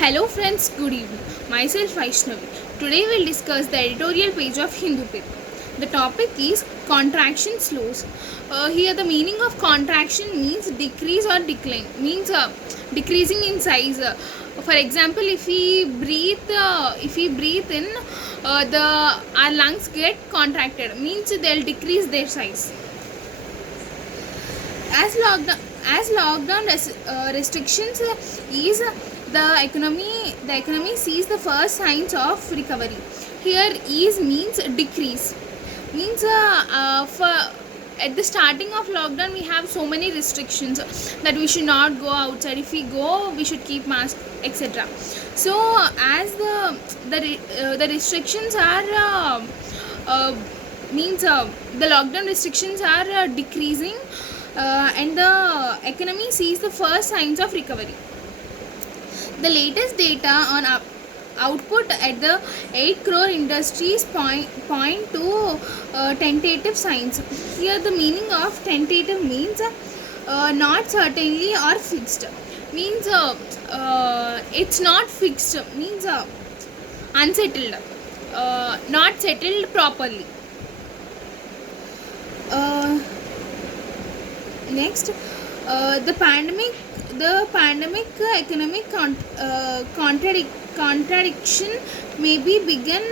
Hello friends, good evening. Myself Vaishnavi. Today we'll discuss the editorial page of Hindu paper. The topic is contraction slows. Here the meaning of contraction means decrease or decline. Means decreasing in size. For example, if we breathe in, our lungs get contracted. Means they'll decrease their size. As lockdown restrictions ease, the economy sees the first signs of recovery. Here ease means decrease, means for at the starting of lockdown we have so many restrictions that we should not go outside. If we go, we should keep mask, etc. So as the restrictions are the lockdown restrictions are decreasing, and the economy sees the first signs of recovery. The latest data on output at the 8 crore industries point to tentative signs. Here the meaning of tentative means not certainly or fixed. Means it's not fixed, means unsettled, not settled properly. Next, the pandemic economic contradiction may be begin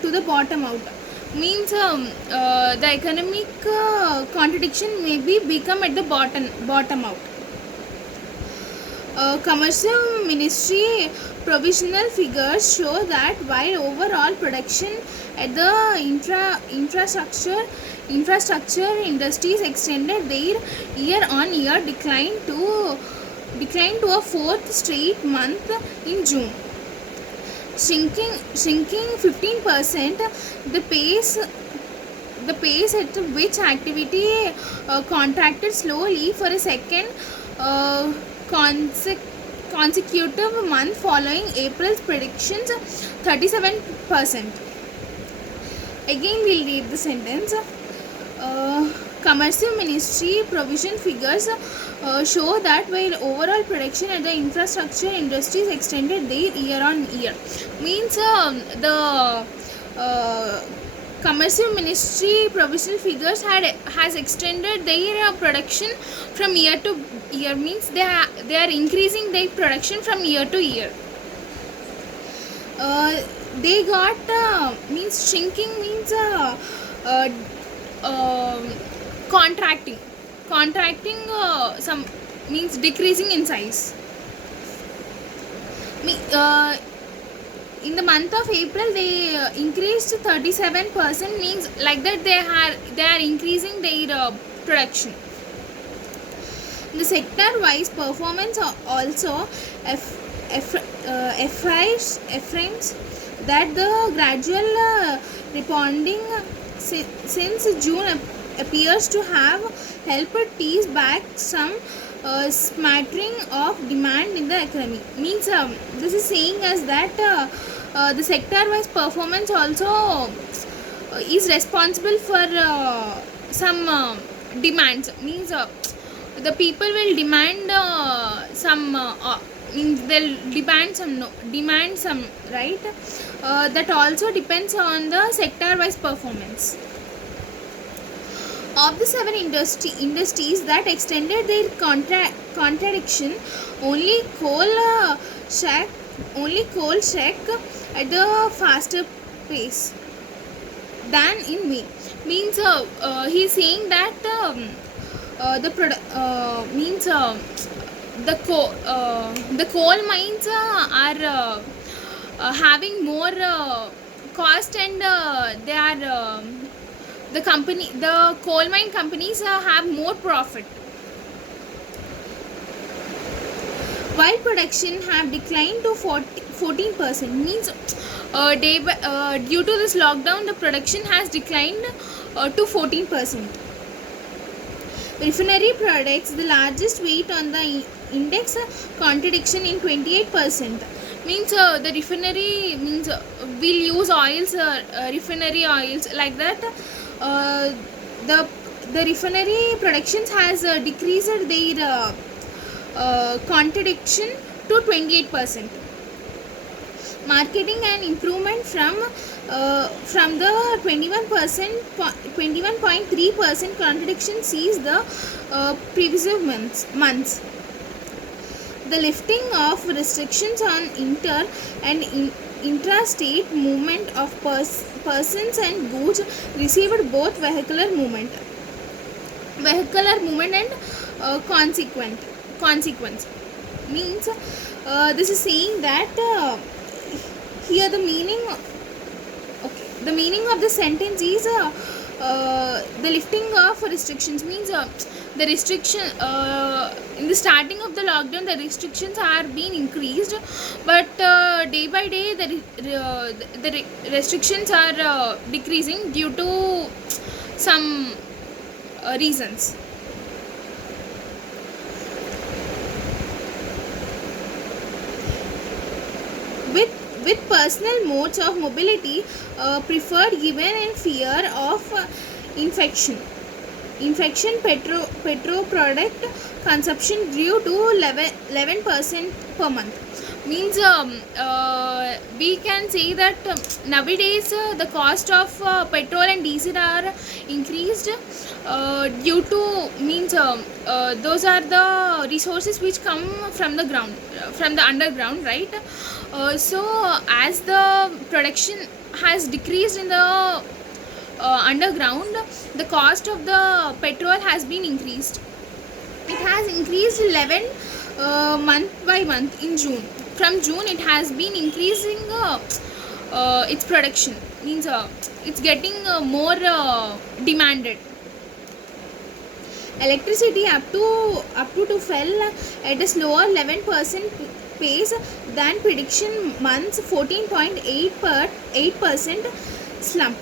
to the bottom out. Means the economic contradiction may be become at the bottom out. Commercial Ministry provisional figures show that while overall production at the infrastructure industries extended their year-on-year decline to a fourth straight month in June, shrinking 15%. The pace at which activity contracted slowly for a second consecutive month following April's predictions, 37%. Again we'll read the sentence. Commercial Ministry provision figures show that while overall production at the infrastructure industries extended their year-on-year. Means the Commercial Ministry provisional figures has extended their production from year to year. Means they are increasing their production from year to year. They got means shrinking means contracting some means decreasing in size. In the month of April they increased 37%. Means like that they are increasing their production. The sector wise performance also affirms that the gradual rebounding since June appears to have helped tease back some smattering of demand in the economy. Means this is saying as that the sector wise performance also is responsible for some demands. Means the people will demand some means they'll demand some, right? That also depends on the sector wise performance. Of the 7 industries that extended their contradiction, only coal shack at the faster pace than in May. Means he's saying that the coal mines are having more cost, and they are the coal mine companies have more profit, while production have declined to 14%. Means due to this lockdown the production has declined to 14%. Refinery products, the largest weight on the index, contradiction in 28%. Means the refinery means we'll use oils, refinery oils, like that. The refinery productions has decreased their contradiction to 28%. marketing and improvement from the 21.3% contradiction sees the previous months. The lifting of restrictions on and intrastate movement of persons and goods received both vehicular movement and consequence. Means this is saying that here the meaning of the sentence is the lifting of restrictions means the restriction in the starting of the lockdown the restrictions are being increased, but day by day the restrictions are decreasing due to some reasons. With personal modes of mobility preferred given in fear of infection, petro product consumption grew to 11% per month. Means we can say that nowadays the cost of petrol and diesel are increased due to means those are the resources which come from the ground, from the underground, right? So as the production has decreased in the underground, the cost of the petrol has been increased. It has increased 11 month by month in June. From June it has been increasing its production, means it's getting more demanded. Electricity up to fell at a slower 11% pace than prediction months 14.8% slump.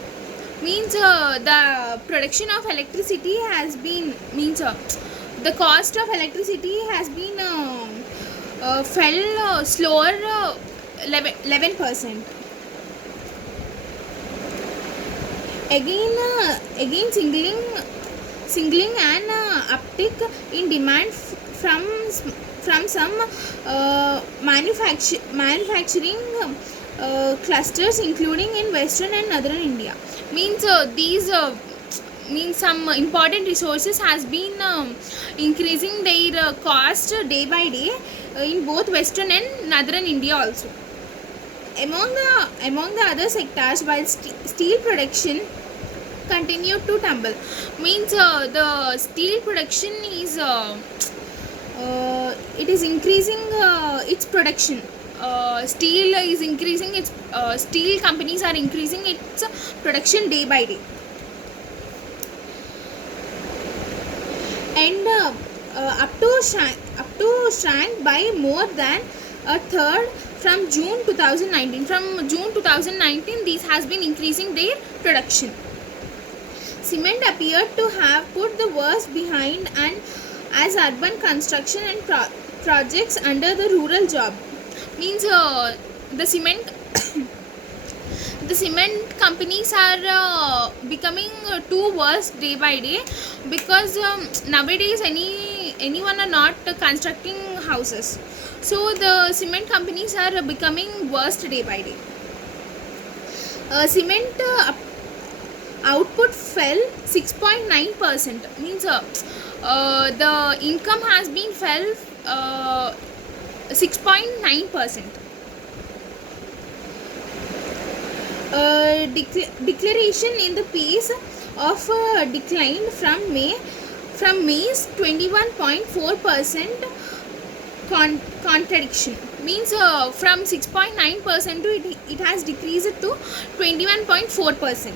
Means the production of electricity has been the cost of electricity has been fell slower 11%. Again singling an uptick in demand from some manufacturing clusters including in western and northern India. Means these means some important resources has been increasing their cost day by day in both western and northern India also. Among the other sectors, while steel production continued to tumble. Means the steel production is it is increasing its production. Steel is increasing its steel companies are increasing its production day by day. And up to shrank by more than a third from June 2019. From June 2019, these has been increasing their production. Cement appeared to have put the worst behind, and as urban construction and projects under the rural job. Means the cement the cement companies are becoming too worse day by day, because nowadays anyone are not constructing houses, so the cement companies are becoming worst day by day. Cement output fell 6.9%. Means the income has been fell 6.9%. Declaration in the pace of decline from May's 21.4% contradiction. Means from 6.9% to it has decreased to 21.4%.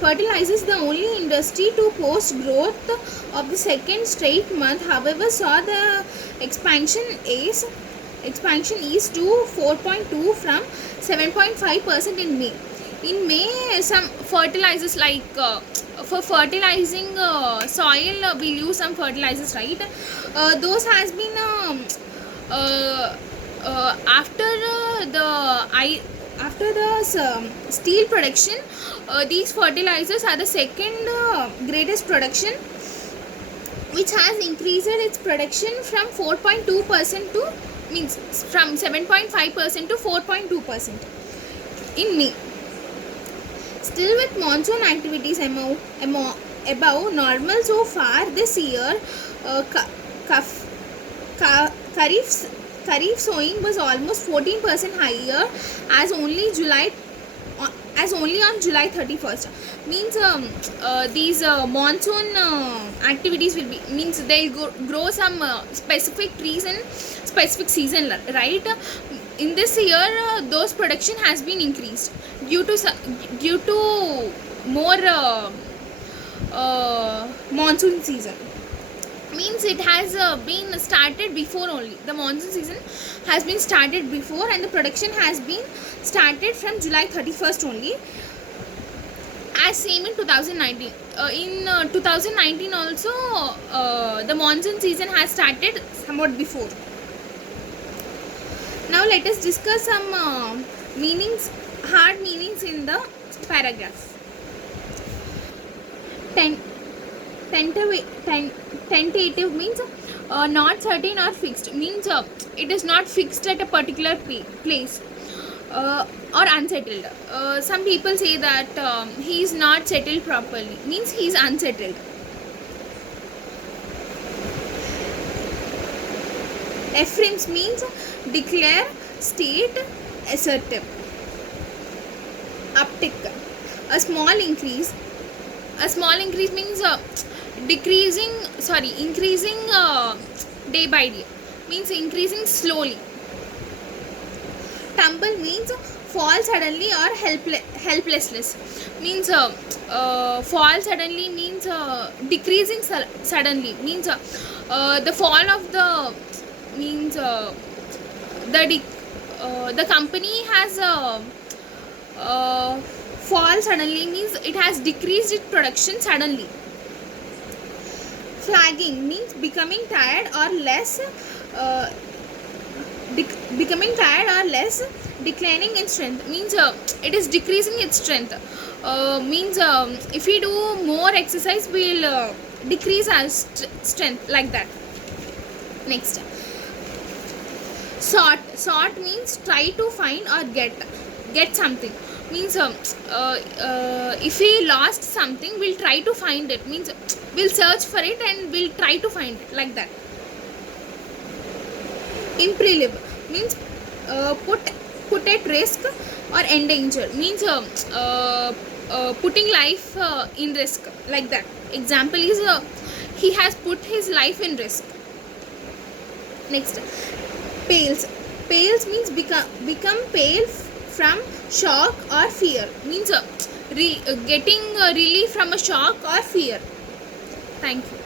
Fertilizers, the only industry to post growth of the second straight month, however, saw the expansion ease to 4.2 from 7.5% in May. In May, some fertilizers like for fertilizing soil, we use some fertilizers, right? Those has been after the steel production, these fertilizers are the second greatest production, which has increased its production from 4.2% to means from 7.5% to 4.2% in May. Still, with monsoon activities above normal so far this year, Kharif sowing was almost 14% higher as only on July 31st. Means these monsoon activities will be, means they'll grow some specific trees in specific season, right? In this year, those production has been increased due to more monsoon season. Means it has been started before only. The monsoon season has been started before, and the production has been started from July 31st only, as same in 2019. In 2019 also, the monsoon season has started somewhat before. Now let us discuss some hard meanings in the paragraph. Tentative means not certain or fixed, means it is not fixed at a particular place, or unsettled. Some people say that he is not settled properly, means he is unsettled. Ephemeris means declare, state, assertive. Uptick, a small increase. A small increase means increasing day by day, means increasing slowly. Tumble means fall suddenly or helplessness, means fall suddenly means decreasing suddenly, means the fall of the, means the company has fall suddenly, means it has decreased its production suddenly. Flagging means becoming tired or less declining in strength, means it is decreasing its strength. Means if we do more exercise, we will decrease our strength, like that. Next, sort means try to find or get something, means if we lost something, we'll try to find it, means we'll search for it and we'll try to find it, like that. Imperil means put at risk or endanger, means putting life in risk, like that. Example is he has put his life in risk. Next, pales means become pale from shock or fear, means getting relief from a shock or fear. Thank you.